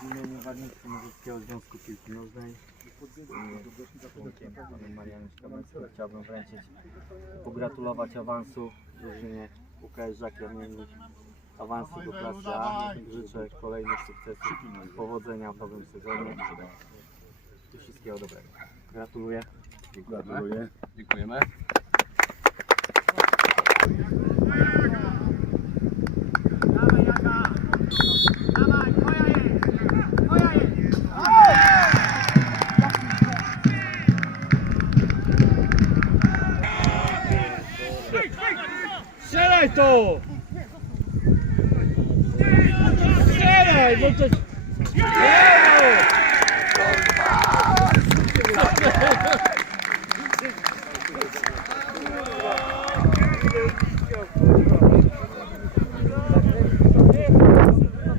W imieniu Warmińskiego Muzycznego Związku Piłki Nożnej członkiem Marianem Szkameckim chciałbym wręczyć pogratulować awansu drużynie UKS Żak Jamiennik awansu do klasy A. Życzę kolejnych sukcesów i powodzenia w nowym sezonie i wszystkiego dobrego. Gratuluję. Gratuluję. Dziękujemy. Strzelaj to! Strzelaj,